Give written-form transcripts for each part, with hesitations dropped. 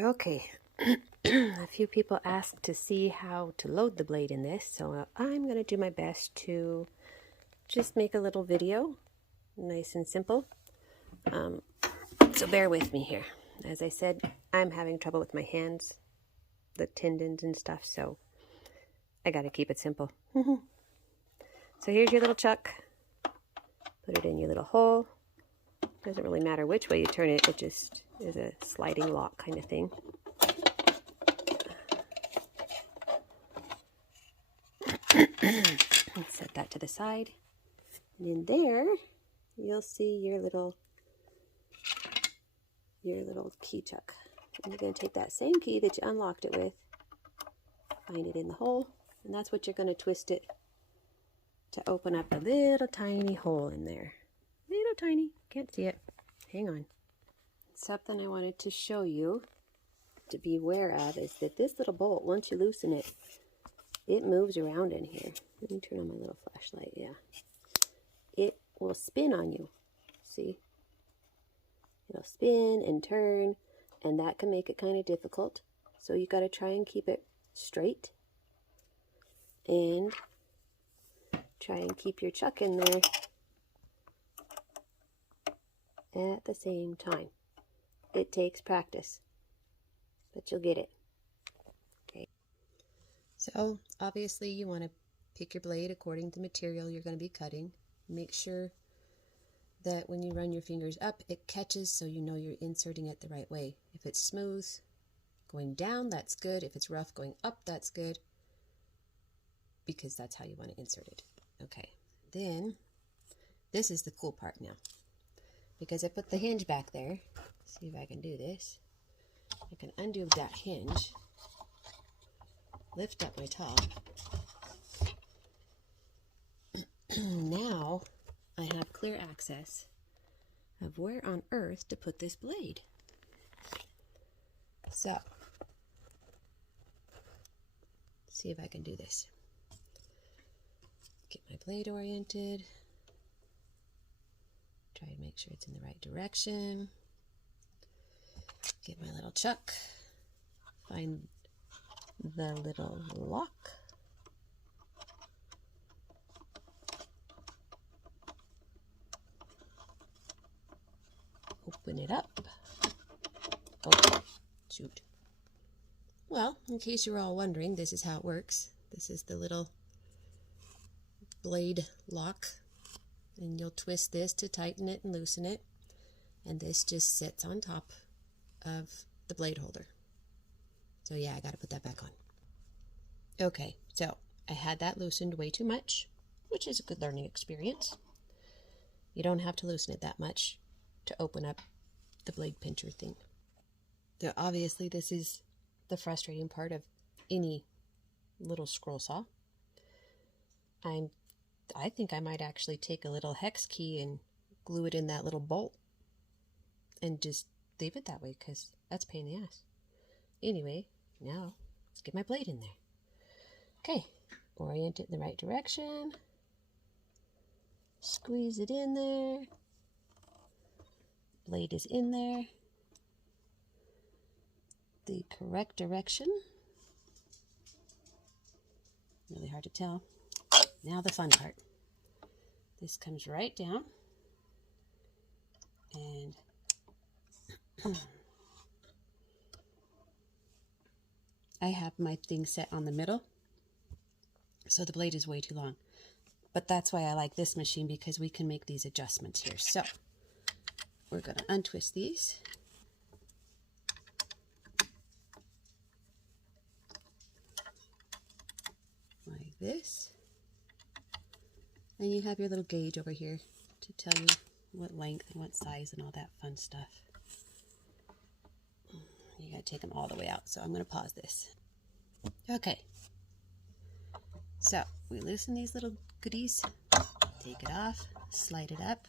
Okay, a few people asked to see how to load the blade in this, so I'm going to do my best to just make a little video, nice and simple. So bear with me here. As I said, I'm having trouble with my hands, the tendons and stuff, so I got to keep it simple. So here's your little chuck. Put it in your little hole. Doesn't really matter which way you turn it, it just is a sliding lock kind of thing. Set that to the side. And in there, you'll see your little key chuck. And you're going to take that same key that you unlocked it with, find it in the hole, and that's what you're going to twist it to open up the little tiny hole in there. Little tiny, can't see it. Hang on. Something I wanted to show you to be aware of is that this little bolt, once you loosen it, it moves around in here. Let me turn on my little flashlight, yeah. It will spin on you, see? It'll spin and turn, and that can make it kind of difficult. So you got to try and keep it straight. And try and keep your chuck in there at the same time. It takes practice, but you'll get it. Okay. So obviously you want to pick your blade according to the material you're going to be cutting. Make sure that when you run your fingers up, it catches so you know you're inserting it the right way. If it's smooth going down, that's good. If it's rough going up, that's good, because that's how you want to insert it. Okay, then this is the cool part now, because I put the hinge back there. See if I can do this. I can undo that hinge, lift up my top. Now I have clear access of where on earth to put this blade. So, see if I can do this. Get my blade oriented. Try to make sure it's in the right direction. Get my little chuck. Find the little lock. Open it up. Oh, shoot. Well, in case you're all wondering, this is how it works. This is the little blade lock, and you'll twist this to tighten it and loosen it, and this just sits on top of the blade holder. So yeah, I got to put that back on. Okay, so I had that loosened way too much, which is a good learning experience. You don't have to loosen it that much to open up the blade pincher thing. So obviously this is the frustrating part of any little scroll saw. I think I might actually take a little hex key and glue it in that little bolt and just leave it that way, because that's a pain in the ass. Anyway, now let's get my blade in there. Okay, orient it in the right direction. Squeeze it in there. Blade is in there. The correct direction. Really hard to tell. Now the fun part. This comes right down, and I have my thing set on the middle, so the blade is way too long. But that's why I like this machine, because we can make these adjustments here. So we're going to untwist these. Like this. And you have your little gauge over here to tell you what length and what size and all that fun stuff. You gotta take them all the way out, so I'm gonna pause this. Okay. So we loosen these little goodies, take it off, slide it up.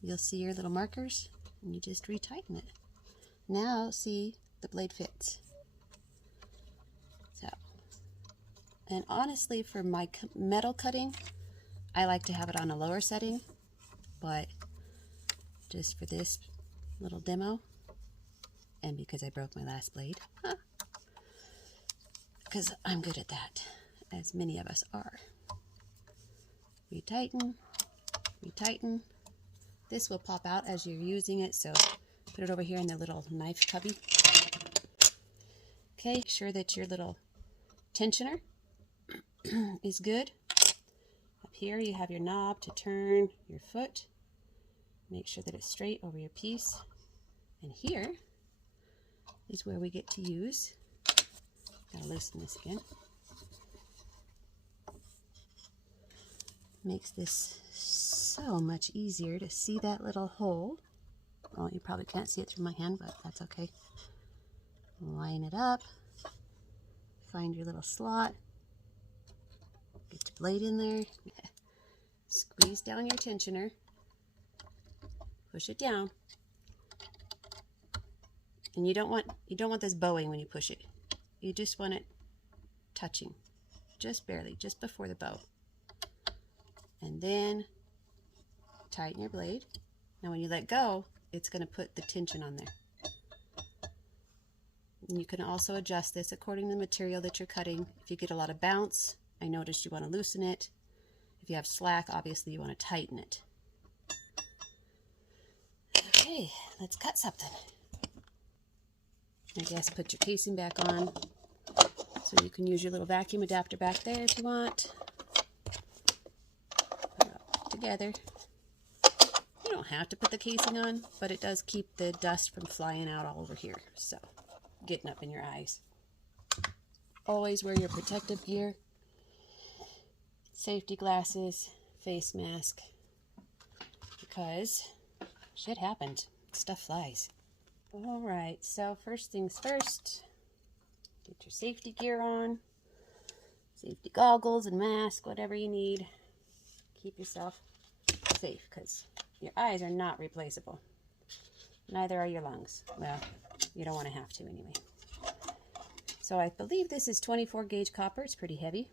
You'll see your little markers, and you just retighten it. Now see, the blade fits. So, and honestly, for my metal cutting, I like to have it on a lower setting, but just for this little demo, and because I broke my last blade. Because I'm good at that, as many of us are. Retighten, retighten. This will pop out as you're using it, so put it over here in the little knife cubby. Okay, make sure that your little tensioner is good. Up here you have your knob to turn your foot. Make sure that it's straight over your piece. And here is where we get to use, gotta loosen this again. Makes this so much easier to see that little hole. Well, you probably can't see it through my hand, but that's okay. Line it up. Find your little slot. Get your blade in there. Squeeze down your tensioner. Push it down. And you don't want this bowing when you push it. You just want it touching, just barely, just before the bow. And then tighten your blade. Now when you let go, it's going to put the tension on there. And you can also adjust this according to the material that you're cutting. If you get a lot of bounce, I noticed you want to loosen it. If you have slack, obviously you want to tighten it. Okay, let's cut something. I guess put your casing back on, so you can use your little vacuum adapter back there if you want. Put it all together. You don't have to put the casing on, but it does keep the dust from flying out all over here, so getting up in your eyes. Always wear your protective gear, safety glasses, face mask, because shit happens. Stuff flies. Alright, so first things first, get your safety gear on, safety goggles and mask, whatever you need. Keep yourself safe, because your eyes are not replaceable. Neither are your lungs. Well, you don't want to have to anyway. So I believe this is 24 gauge copper. It's pretty heavy.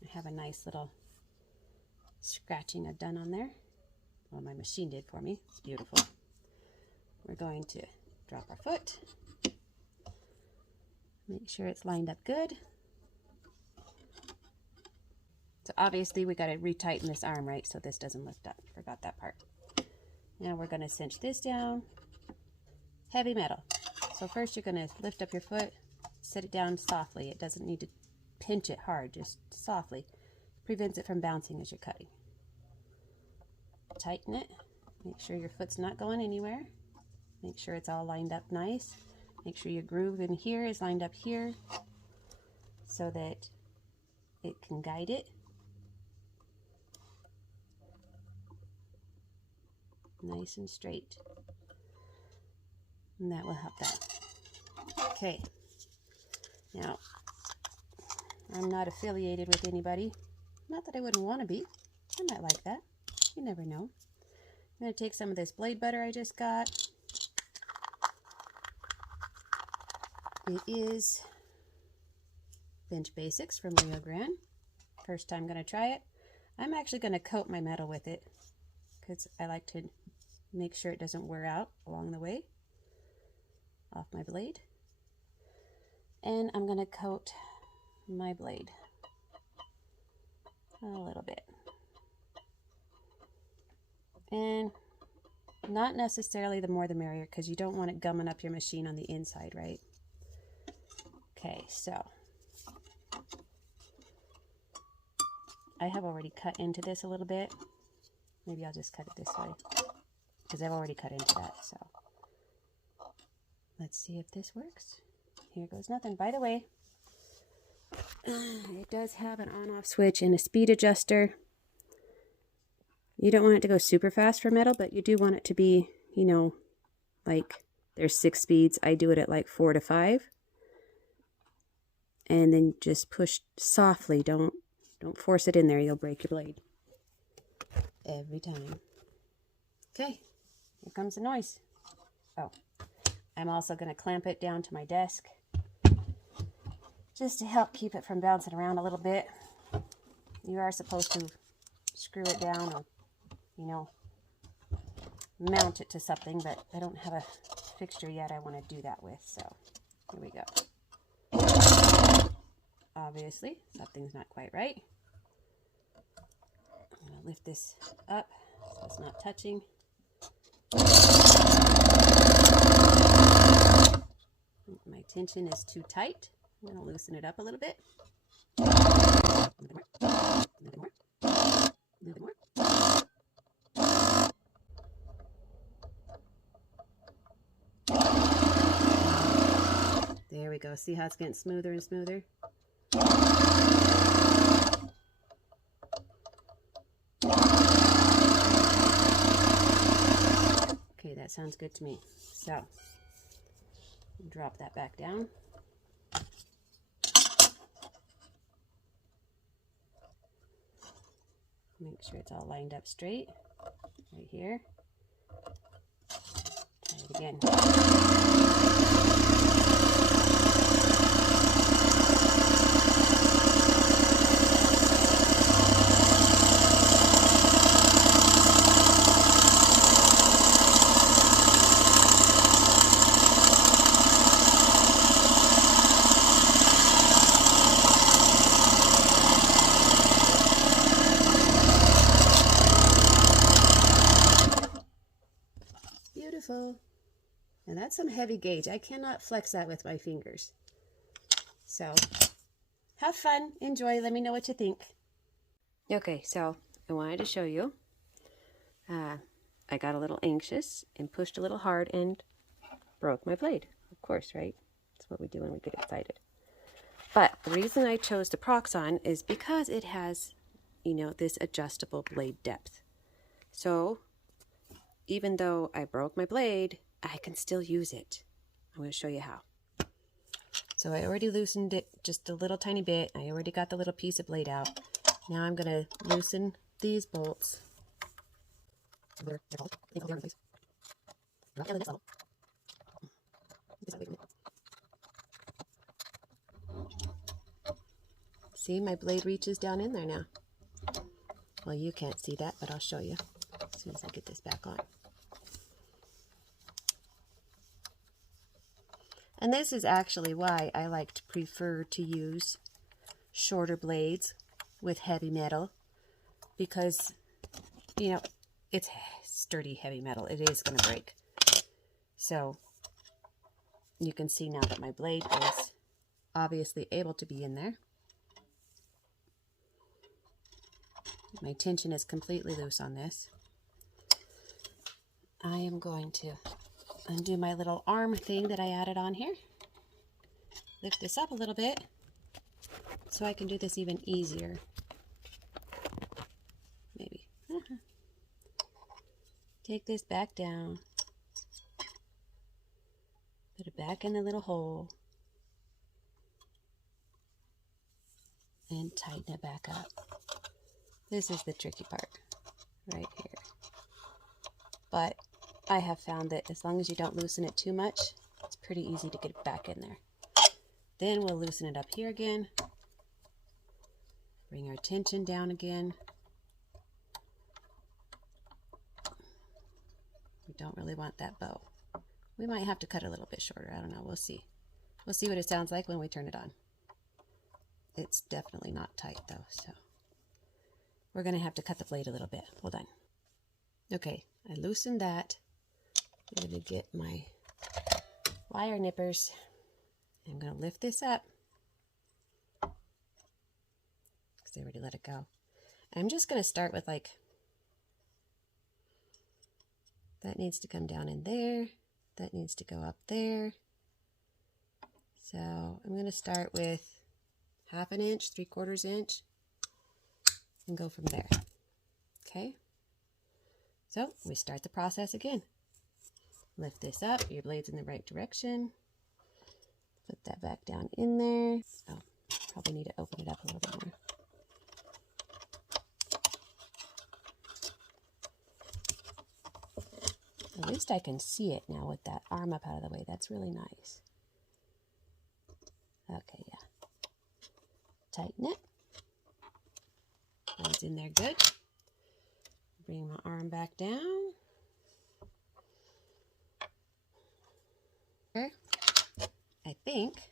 I have a nice little scratching I've done on there. Well, my machine did for me. It's beautiful. We're going to drop our foot. Make sure it's lined up good. So obviously we got to retighten this arm, right, so this doesn't lift up. Forgot that part. Now we're going to cinch this down. Heavy metal. So first you're going to lift up your foot, set it down softly. It doesn't need to pinch it hard, just softly. Prevents it from bouncing as you're cutting. Tighten it. Make sure your foot's not going anywhere. Make sure it's all lined up nice. Make sure your groove in here is lined up here so that it can guide it. Nice and straight. And that will help that. Okay. Now, I'm not affiliated with anybody. Not that I wouldn't want to be. I might like that. You never know. I'm going to take some of this blade butter I just got. It is Bench Basics from Rio Grande. First time going to try it. I'm actually going to coat my metal with it because I like to make sure it doesn't wear out along the way off my blade. And I'm going to coat my blade a little bit. And not necessarily the more the merrier, because you don't want it gumming up your machine on the inside, right? Okay, so I have already cut into this a little bit. Maybe I'll just cut it this way, because I've already cut into that. So let's see if this works. Here goes nothing. By the way, it does have an on-off switch and a speed adjuster. You don't want it to go super fast for metal, but you do want it to be, you know, like there's 6 speeds. I do it at like 4 to 5. And then just push softly. Don't force it in there. You'll break your blade. Every time. Okay, here comes the noise. Oh, I'm also going to clamp it down to my desk just to help keep it from bouncing around a little bit. You are supposed to screw it down or, you know, mount it to something, but I don't have a fixture yet I want to do that with, so here we go. Obviously, something's not quite right. I'm going to lift this up so it's not touching. My tension is too tight. I'm going to loosen it up a little bit. A little bit more. A little bit more. A little bit more. There we go. See how it's getting smoother and smoother? Okay, that sounds good to me. So, drop that back down. Make sure it's all lined up straight. Right here. Try it again. Beautiful. And that's some heavy gauge. I cannot flex that with my fingers. So, have fun, enjoy, let me know what you think. Okay, so I wanted to show you. I got a little anxious and pushed a little hard and broke my blade. Of course, right? That's what we do when we get excited. But the reason I chose the Proxon is because it has, you know, this adjustable blade depth. So, even though I broke my blade, I can still use it. I'm going to show you how. So I already loosened it just a little tiny bit. I already got the little piece of blade out. Now I'm going to loosen these bolts. See, my blade reaches down in there now. Well, you can't see that, but I'll show you as soon as I get this back on. And this is actually why I like to prefer to use shorter blades with heavy metal, because, you know, it's sturdy heavy metal. It is going to break. So you can see now that my blade is obviously able to be in there. My tension is completely loose on this. I am going to undo my little arm thing that I added on here. Lift this up a little bit so I can do this even easier. Maybe. Take this back down. Put it back in the little hole. And tighten it back up. This is the tricky part right here. But I have found that as long as you don't loosen it too much, it's pretty easy to get it back in there. Then we'll loosen it up here again. Bring our tension down again. We don't really want that bow. We might have to cut it a little bit shorter. I don't know. We'll see. We'll see what it sounds like when we turn it on. It's definitely not tight though, so we're going to have to cut the blade a little bit. Hold on. Okay, I loosened that. I'm going to get my wire nippers. I'm going to lift this up because I already let it go. I'm just going to start with like, that needs to come down in there. That needs to go up there. So I'm going to start with 1/2 inch, 3/4 inch, and go from there. Okay? So we start the process again. Lift this up, your blade's in the right direction. Put that back down in there. Oh, probably need to open it up a little bit more. At least I can see it now with that arm up out of the way. That's really nice. Okay, yeah. Tighten it. Blade's in there good. Bring my arm back down. think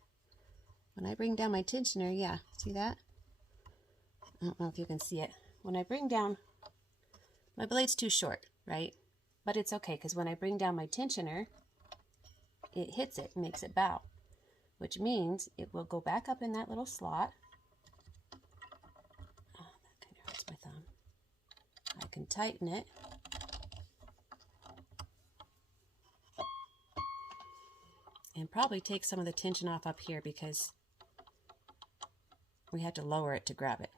when I bring down my tensioner, yeah, see that? I don't know if you can see it. When I bring down, my blade's too short, right? But it's okay, because when I bring down my tensioner, it hits it, makes it bow, which means it will go back up in that little slot. Oh, that kind of hurts my thumb. I can tighten it. And probably take some of the tension off up here because we had to lower it to grab it.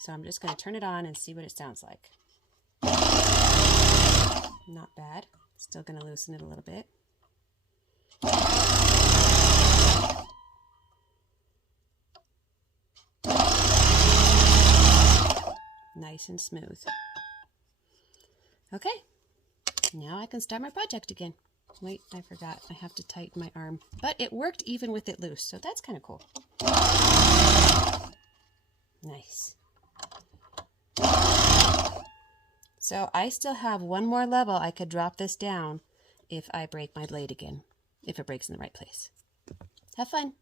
So I'm just going to turn it on and see what it sounds like. Not bad. Still going to loosen it a little bit. Nice and smooth. Okay, now I can start my project again. Wait, I forgot. I have to tighten my arm. But it worked even with it loose, so that's kind of cool. Nice. So I still have one more level I could drop this down if I break my blade again, if it breaks in the right place. Have fun.